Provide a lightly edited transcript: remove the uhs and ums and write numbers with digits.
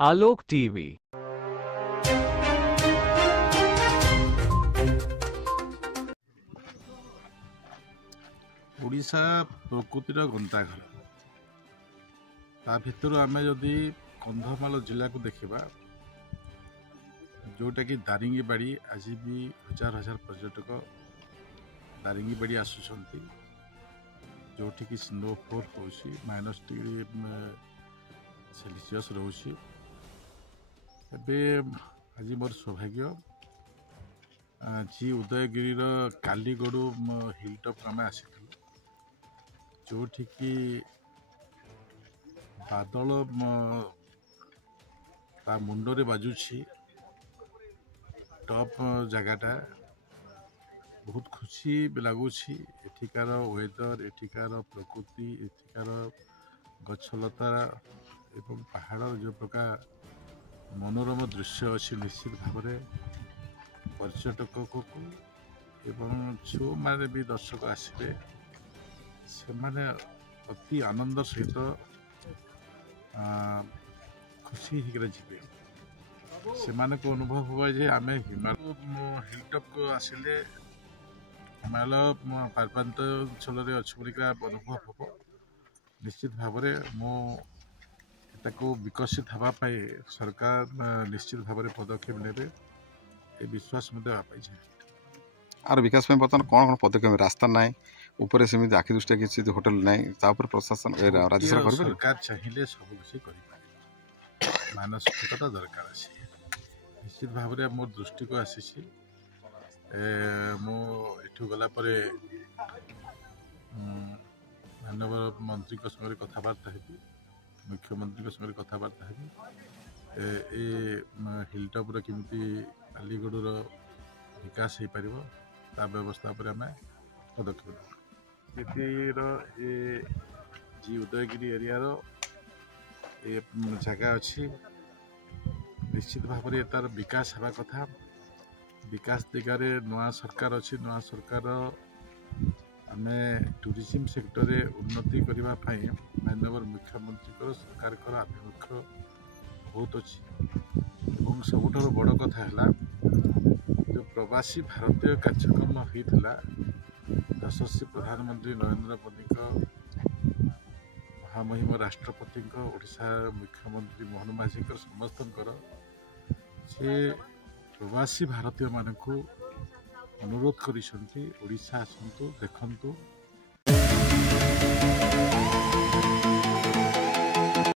आलोक TV. Odisha प्रकृतिर गंताघर ता भितर आम जदि कंधमाल जिला को देखा जोटा कि दारिंगीबाड़ी आज भी हजार हजार पर्यटक दारिंगीबाड़ी आसुंच जोटि कि स्नोफॉल हो -डिग्री सेल्सियस रोचे। आज मोर सौभाग्य जी उदयगिरी कालीगड़ू हिलटॉप आम आसी जोटि कि बादल ता मुंडरे बाजुछि टॉप जगटा बहुत खुशी भी लगुच। एठिकार वेदर एठिकार प्रकृति एठिकार गछलता एवं पहाड़ जो प्रकार मनोरम दृश्य अच्छी निश्चित भाव पर्यटक को एवं जो माने भी दर्शक आसवे से माने अति आनंद सहित खुशी होकर जीवे से माने को अनुभव हुआ जे आम हिलटॉप को आसिले हिमालय पार्वत्यांचल अच्छी अनुभव हम निश्चित भाव को विकसित होगापाई सरकार निश्चित भाव पदक्षेप ने विश्वास आर विकास में बर्तमान कौन कौन पदक्षेप रास्ता ना ऊपर सेमती आखि दृष्टि किसी होटेल ना प्रशासन राज्य सरकार चाहिए सब किसी मानसिकता दरकार अच्छे निश्चित भाव मोर दृष्टि को आसी मुठू गलापर मानव मंत्री संगे कथबार्ता है मुख्यमंत्री संगे कथबार्ता है हिलटॉपर केमती अलीगढ़ विकास हो पार ता व्यवस्था पर आम पदक्षेप ये जी उदयगिरी एरिया ये जगह अच्छी निश्चित भाव में तार विकास हवा कथा विकास दिगारे नवा सरकार अच्छी नवा सरकार आम टूरिज्म सेक्टर रे उन्नति करने माननीय मुख्यमंत्री सरकार आभिमुख्य बहुत अच्छी और सबुठ बड़ कथा है जो प्रवासी भारतीय कार्यक्रम होता यशस्वी प्रधानमंत्री नरेंद्र मोदी महामहिम राष्ट्रपति ओडिशा मुख्यमंत्री मोहन माझी समस्त से प्रवासी भारतीय मान अनुरोध कर ओडिशा आसतु देखु